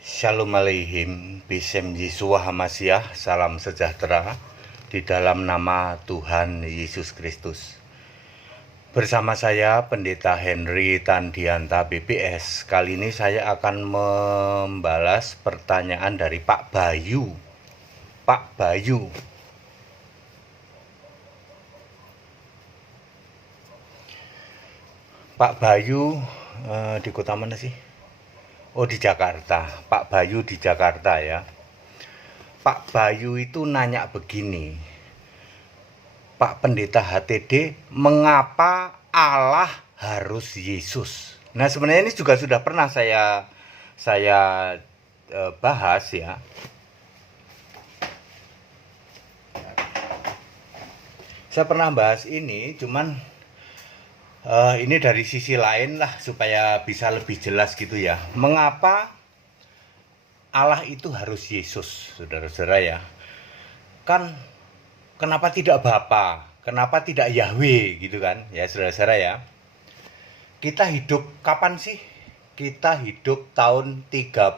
Shalom Aleihim, Bisem Yeshua Hamasyah, salam sejahtera di dalam nama Tuhan Yesus Kristus. Bersama saya Pendeta Henry Tandianta BPS. Kali ini saya akan membalas pertanyaan dari Pak Bayu. Pak Bayu, di kota mana sih? Oh, di Jakarta. Pak Bayu di Jakarta ya. Pak Bayu itu nanya begini, Pak Pendeta HTD, mengapa Allah harus Yesus? Nah, sebenarnya ini juga sudah pernah saya bahas ya. Saya pernah bahas ini, cuman ini dari sisi lain lah supaya bisa lebih jelas gitu ya. Mengapa Allah itu harus Yesus, saudara-saudara ya? Kan kenapa tidak Bapa? Kenapa tidak Yahweh gitu kan? Ya saudara-saudara ya. Kita hidup kapan sih? Kita hidup tahun 33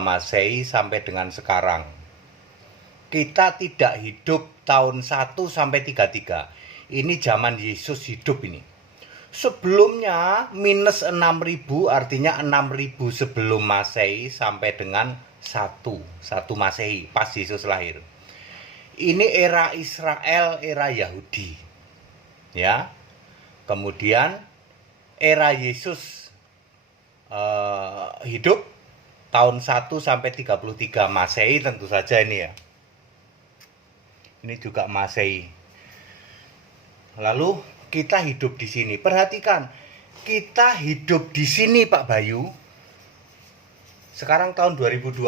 Masehi sampai dengan sekarang. Kita tidak hidup tahun 1 sampai 33. Ini zaman Yesus hidup ini. Sebelumnya minus 6.000, artinya 6.000 sebelum Masehi sampai dengan 1 Masehi pas Yesus lahir. Ini era Israel, era Yahudi. Ya. Kemudian era Yesus hidup tahun 1 sampai 33 Masehi tentu saja ini ya. Ini juga Masehi. Lalu kita hidup di sini. Perhatikan, kita hidup di sini Pak Bayu. Sekarang tahun 2020.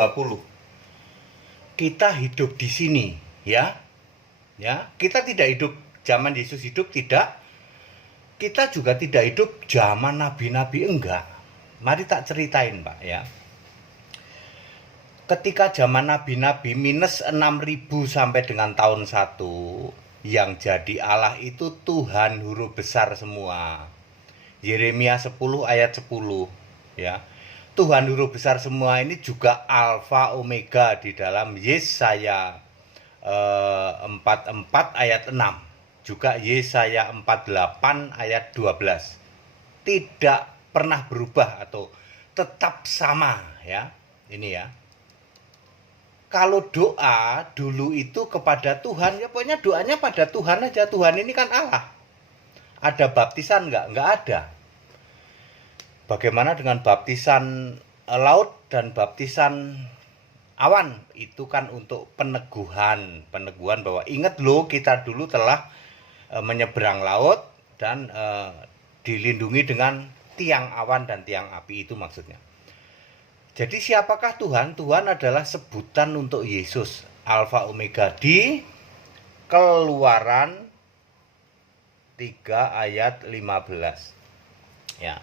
Kita hidup di sini, ya. Ya, kita tidak hidup zaman Yesus hidup, tidak. Kita juga tidak hidup zaman nabi-nabi, enggak. Mari tak ceritain, Pak, ya. Ketika zaman nabi-nabi minus 6.000 sampai dengan tahun 1, yang jadi Allah itu Tuhan huruf besar semua. Yeremia 10 ayat 10 ya. Tuhan huruf besar semua ini juga Alfa Omega di dalam Yesaya 44 ayat 6. Juga Yesaya 48 ayat 12. Tidak pernah berubah atau tetap sama ya. Ini ya. Kalau doa dulu itu kepada Tuhan, ya pokoknya doanya pada Tuhan aja. Tuhan ini kan Allah. Ada baptisan enggak? Enggak ada. Bagaimana dengan baptisan laut dan baptisan awan? Itu kan untuk peneguhan bahwa ingat loh, kita dulu telah menyeberang laut dan dilindungi dengan tiang awan dan tiang api, itu maksudnya. Jadi siapakah Tuhan? Tuhan adalah sebutan untuk Yesus, Alfa Omega di Keluaran 3 ayat 15. Ya.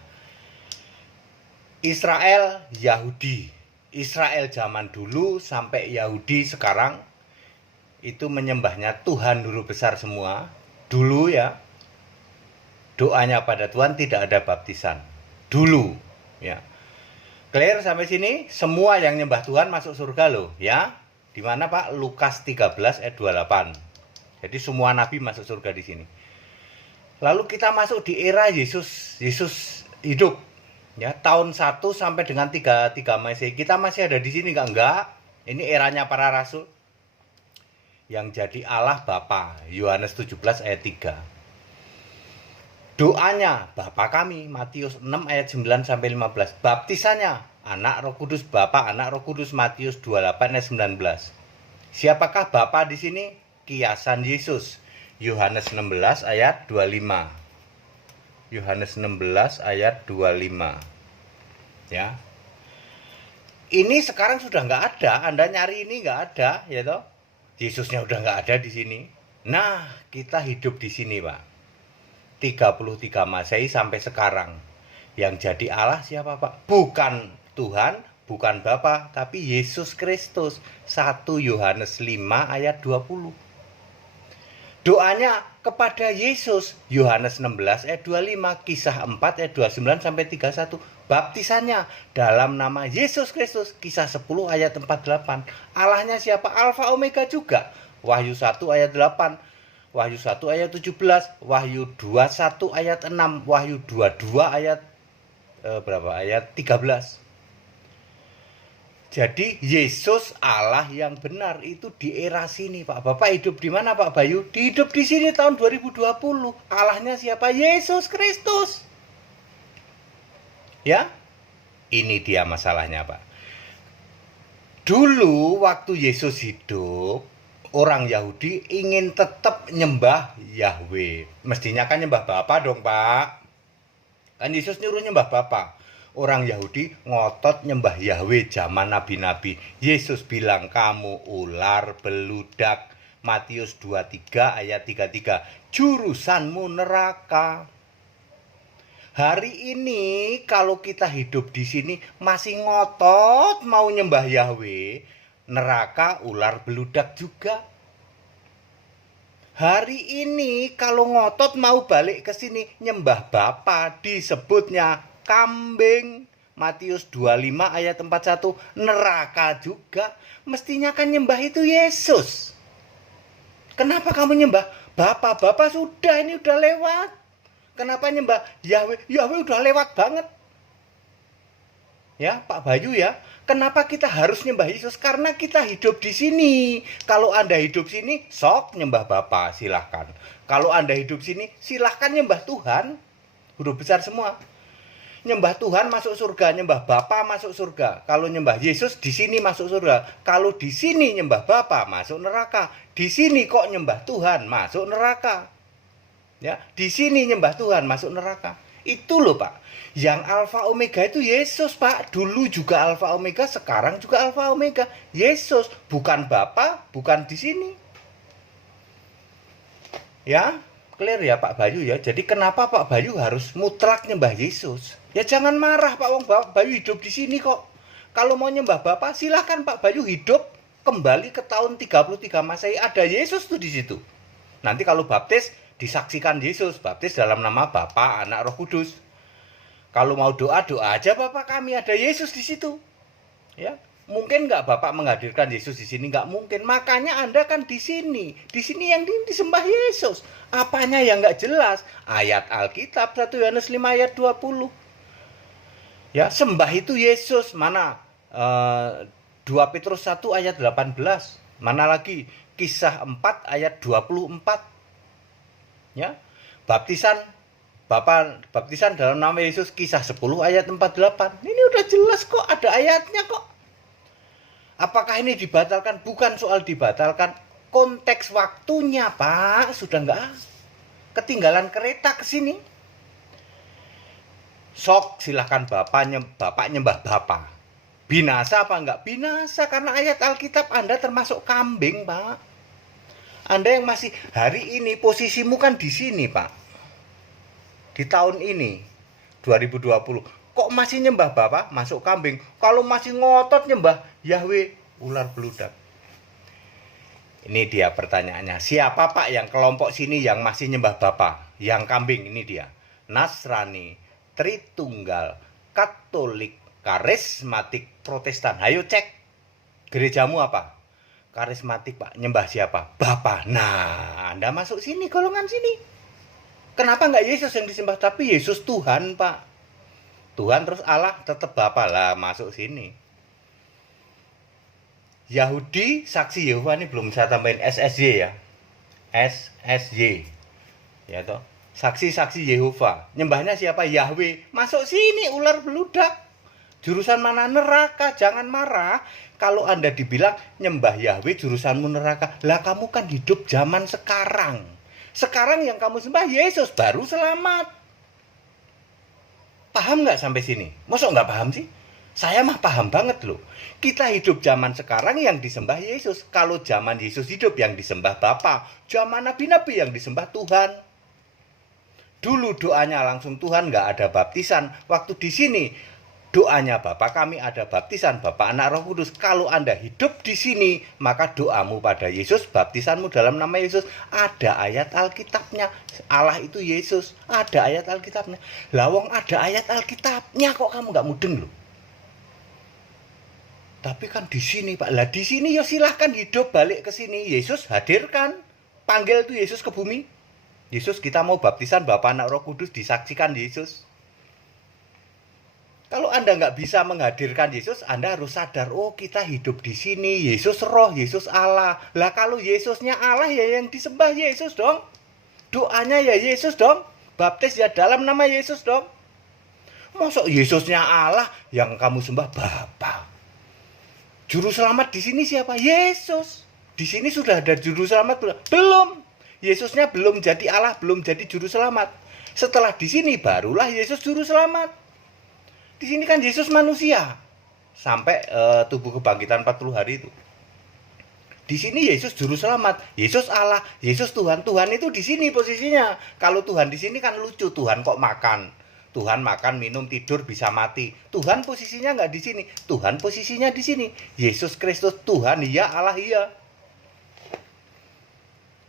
Israel, Yahudi. Israel zaman dulu sampai Yahudi sekarang itu menyembahnya Tuhan huruf besar semua. Dulu ya. Doanya pada Tuhan, tidak ada baptisan. Dulu, ya. Clear sampai sini? Semua yang nyembah Tuhan masuk surga loh, ya. Di mana Pak? Lukas 13 ayat 28. Jadi semua nabi masuk surga di sini. Lalu kita masuk di era Yesus hidup. Ya, tahun 1 sampai dengan 33 Masehi. Kita masih ada di sini enggak? Ini eranya para rasul. Yang jadi Allah Bapa, Yohanes 17 ayat 3. Doanya Bapa kami, Matius 6 ayat 9 sampai 15. Baptisannya Anak Roh Kudus, Bapa, Anak Roh Kudus, Matius 28 ayat 19. Siapakah Bapa di sini? Kiasan Yesus, Yohanes 16 ayat 25. Yohanes 16 ayat 25. Ya. Ini sekarang sudah nggak ada. Anda nyari ini nggak ada, ya toh? Yesusnya udah nggak ada di sini. Nah, kita hidup di sini, Pak. 33 Masehi sampai sekarang. Yang jadi Allah siapa, Pak? Bukan Tuhan, bukan Bapa, tapi Yesus Kristus. 1 Yohanes 5 ayat 20. Doanya kepada Yesus, Yohanes 16 ayat 25, Kisah 4 ayat 29 sampai 31. Baptisannya dalam nama Yesus Kristus. Kisah 10 ayat 48. Allahnya siapa? Alfa Omega juga. Wahyu 1 ayat 8. Wahyu 1 ayat 17. Wahyu 21 ayat 6. Wahyu 22 ayat berapa? Ayat 13. Jadi Yesus Allah yang benar itu di era sini, Pak. Bapak hidup di mana, Pak Bayu? Hidup di sini tahun 2020. Allahnya siapa? Yesus Kristus. Ya, ini dia masalahnya, Pak. Dulu waktu Yesus hidup, orang Yahudi ingin tetap nyembah Yahweh. Mestinya kan nyembah Bapa dong, Pak. Kan Yesus nyuruh nyembah Bapa. Orang Yahudi ngotot nyembah Yahweh zaman nabi-nabi. Yesus bilang, kamu ular beludak. Matius 23 ayat 33. Jurusanmu neraka. Hari ini kalau kita hidup di sini masih ngotot mau nyembah Yahweh, neraka ular beludak juga. Hari ini kalau ngotot mau balik ke sini nyembah Bapa, disebutnya kambing. Matius 25 ayat 41, neraka juga. Mestinya kan nyembah itu Yesus. Kenapa kamu nyembah Bapa? Bapa sudah, ini udah lewat. Kenapa nyembah Yahweh? Yahweh udah lewat banget. Ya, Pak Bayu ya. Kenapa kita harus nyembah Yesus? Karena kita hidup di sini. Kalau Anda hidup sini, sok nyembah Bapa, silahkan. Kalau Anda hidup sini, silahkan nyembah Tuhan. Huruf besar semua. Nyembah Tuhan masuk surga, nyembah Bapa masuk surga. Kalau nyembah Yesus di sini masuk surga. Kalau di sini nyembah Bapa masuk neraka. Di sini kok nyembah Tuhan masuk neraka. Ya, di sini nyembah Tuhan masuk neraka. Itu loh, Pak. Yang Alfa Omega itu Yesus, Pak. Dulu juga Alfa Omega, sekarang juga Alfa Omega. Yesus, bukan Bapa, bukan di sini. Ya, clear ya Pak Bayu ya. Jadi kenapa Pak Bayu harus mutlak nyembah Yesus? Ya jangan marah Pak Wong, Pak Bayu hidup di sini kok. Kalau mau nyembah Bapa, silahkan Pak Bayu hidup kembali ke tahun 33 Masehi. Ada Yesus tuh di situ. Nanti kalau baptis disaksikan Yesus, baptis dalam nama Bapa, Anak, Roh Kudus. Kalau mau doa aja Bapak kami, ada Yesus di situ. Ya, mungkin nggak Bapak menghadirkan Yesus di sini? Nggak mungkin. Makanya Anda kan di sini. Di sini yang disembah Yesus. Apanya yang nggak jelas? Ayat Alkitab 1 Yohanes 5 ayat 20. Ya, sembah itu Yesus. Mana? 2 Petrus 1 ayat 18. Mana lagi? Kisah 4 ayat 24. Ya, baptisan dalam nama Yesus, kisah 10 ayat 48. Ini udah jelas kok, ada ayatnya kok. Apakah ini dibatalkan? Bukan soal dibatalkan, konteks waktunya Pak sudah nggak, ketinggalan kereta ke sini. Sok silahkan Bapak nyembah Bapak. Binasa apa enggak? Binasa, karena ayat Alkitab Anda termasuk kambing Pak. Anda yang masih hari ini posisimu kan di sini Pak. Di tahun ini 2020 kok masih nyembah Bapak, masuk kambing. Kalau masih ngotot nyembah Yahweh, ular beludak. Ini dia pertanyaannya. Siapa Pak yang kelompok sini yang masih nyembah Bapak? Yang kambing ini dia. Nasrani, Tritunggal, Katolik, Karismatik, Protestan. Ayo cek. Gerejamu apa? Karismatik Pak. Nyembah siapa? Bapak. Nah, Anda masuk sini, golongan sini. Kenapa nggak Yesus yang disembah? Tapi Yesus Tuhan Pak. Tuhan terus Allah tetap Bapa lah, masuk sini. Yahudi saksi Yehova ini belum saya tambahin SSY ya. SSY. Ya toh. Saksi-saksi Yehova. Nyembahnya siapa? Yahweh. Masuk sini ular beludak. Jurusan mana? Neraka. Jangan marah kalau Anda dibilang nyembah Yahweh jurusanmu neraka. Lah kamu kan hidup zaman sekarang. Sekarang yang kamu sembah Yesus, baru selamat. Paham nggak sampai sini? Masa nggak paham sih? Saya mah paham banget loh. Kita hidup zaman sekarang yang disembah Yesus. Kalau zaman Yesus hidup yang disembah Bapa. Zaman Nabi-Nabi yang disembah Tuhan. Dulu doanya langsung Tuhan, nggak ada baptisan. Waktu di sini doanya Bapa kami ada baptisan Bapa, Anak, Roh Kudus. Kalau Anda hidup di sini, maka doamu pada Yesus, baptisanmu dalam nama Yesus. Ada ayat Alkitabnya. Allah itu Yesus. Ada ayat Alkitabnya. Lawang ada ayat Alkitabnya kok kamu nggak mudeng loh. Tapi kan di sini Pak, lah di sini ya silahkan hidup balik ke sini. Yesus hadirkan, panggil tuh Yesus ke bumi. Yesus, kita mau baptisan Bapa, Anak, Roh Kudus, disaksikan Yesus. Kalau Anda nggak bisa menghadirkan Yesus, Anda harus sadar, oh kita hidup di sini, Yesus roh, Yesus Allah. Lah kalau Yesusnya Allah ya yang disembah Yesus dong. Doanya ya Yesus dong. Baptis ya dalam nama Yesus dong. Masa Yesusnya Allah yang kamu sembah Bapa? Juru selamat di sini siapa? Yesus. Di sini sudah ada juru selamat belum? Yesusnya belum jadi Allah, belum jadi juru selamat. Setelah di sini barulah Yesus juru selamat. Di sini kan Yesus manusia. Sampai tubuh kebangkitan 40 hari itu. Di sini Yesus juru selamat, Yesus Allah, Yesus Tuhan. Tuhan itu di sini posisinya. Kalau Tuhan di sini kan lucu, Tuhan kok makan. Tuhan makan, minum, tidur, bisa mati. Tuhan posisinya nggak di sini. Tuhan posisinya di sini. Yesus Kristus Tuhan, iya, Allah, iya.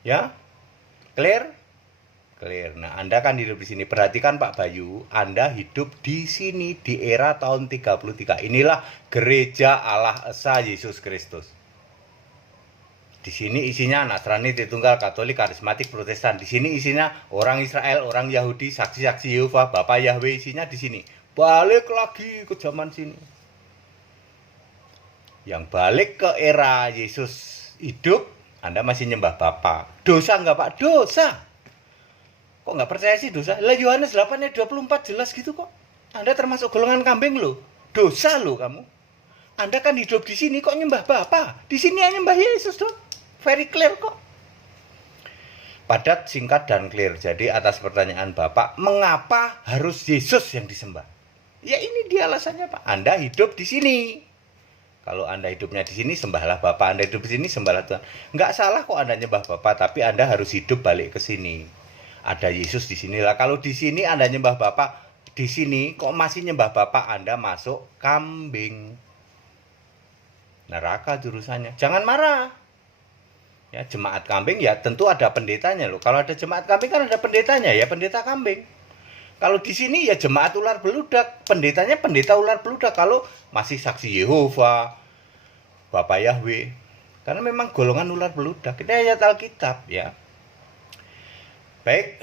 Ya, clear? Clear. Nah, Anda kan hidup di sini. Perhatikan Pak Bayu, Anda hidup di sini di era tahun 33. Inilah gereja Allah Esa Yesus Kristus. Di sini isinya Nasrani, Tritunggal, Katolik, Karismatik, Protestan. Di sini isinya orang Israel, orang Yahudi, saksi-saksi Yehova, Bapak Yahweh, isinya di sini. Balik lagi ke zaman sini. Yang balik ke era Yesus hidup, Anda masih nyembah Bapa. Dosa nggak Pak? Dosa. Kok nggak percaya sih dosa? Lah Yohanes 8 ayat 24 jelas gitu kok. Anda termasuk golongan kambing loh. Dosa loh kamu. Anda kan hidup di sini kok nyembah Bapa. Di sini hanya nyembah Yesus dong. Very clear kok. Padat, singkat, dan clear. Jadi atas pertanyaan Bapak, mengapa harus Yesus yang disembah? Ya ini dia alasannya Pak. Anda hidup di sini. Kalau Anda hidupnya di sini, sembahlah Bapak. Anda hidup di sini, sembahlah Tuhan. Nggak salah kok Anda nyembah Bapak, tapi Anda harus hidup balik ke sini. Ada Yesus di sinilah. Kalau di sini Anda nyembah Bapak, di sini kok masih nyembah Bapak, Anda masuk kambing. Neraka jurusannya. Jangan marah. Ya, jemaat kambing ya tentu ada pendetanya loh. Kalau ada jemaat kambing kan ada pendetanya ya, pendeta kambing. Kalau di sini ya jemaat ular beludak, pendetanya pendeta ular beludak. Kalau masih saksi Yehova, Bapak Yahweh, karena memang golongan ular beludak. Ini ayat Alkitab ya. Baik,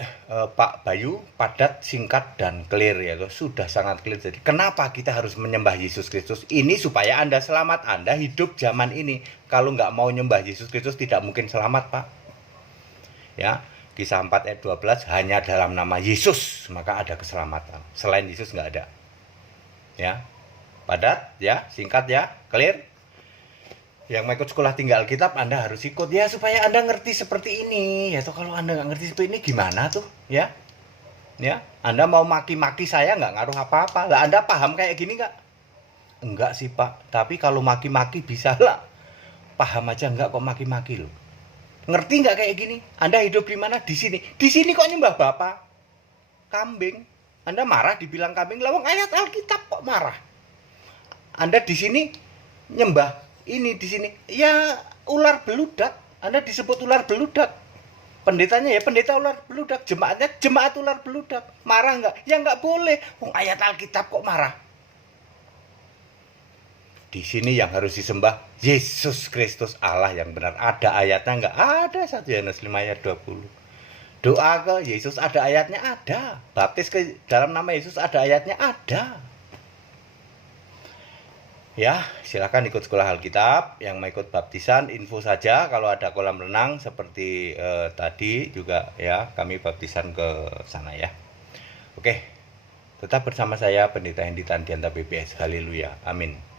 Pak Bayu, padat, singkat, dan clear ya. Sudah sangat clear. Jadi kenapa kita harus menyembah Yesus Kristus? Ini supaya Anda selamat, Anda hidup zaman ini. Kalau nggak mau nyembah Yesus Kristus tidak mungkin selamat Pak. Ya, Kisah 4 ayat 12, hanya dalam nama Yesus maka ada keselamatan. Selain Yesus nggak ada. Ya, padat ya, singkat ya, clear. Yang mau ikut sekolah tinggal Alkitab Anda harus ikut ya supaya Anda ngerti seperti ini. Ya tuh kalau Anda nggak ngerti seperti ini gimana tuh ya? Ya, Anda mau maki-maki saya nggak ngaruh apa-apa. Lah Anda paham kayak gini nggak? Enggak sih Pak. Tapi kalau maki-maki bisa lah. Paham aja nggak kok maki-maki loh. Ngerti nggak kayak gini? Anda hidup di mana? Di sini. Di sini kok nyembah Bapak? Kambing. Anda marah dibilang kambing. Lawang ayat Alkitab kok marah? Anda di sini nyembah ini di sini ya ular beludak. Anda disebut ular beludak. Pendetanya ya pendeta ular beludak, jemaatnya jemaat ular beludak. Marah nggak? Ya nggak boleh. Ayat Alkitab kok marah? Di sini yang harus disembah Yesus Kristus Allah yang benar. Ada ayatnya nggak? Ada 1 Yohanes 5 ayat 20. Doa ke Yesus ada ayatnya? Ada. Baptis ke dalam nama Yesus ada ayatnya? Ada. Ya, silakan ikut sekolah Alkitab. Yang mau ikut baptisan, info saja kalau ada kolam renang seperti tadi juga ya, kami baptisan ke sana ya. Oke, tetap bersama saya Pendeta Hendy Tandianta BPS. Haleluya, amin.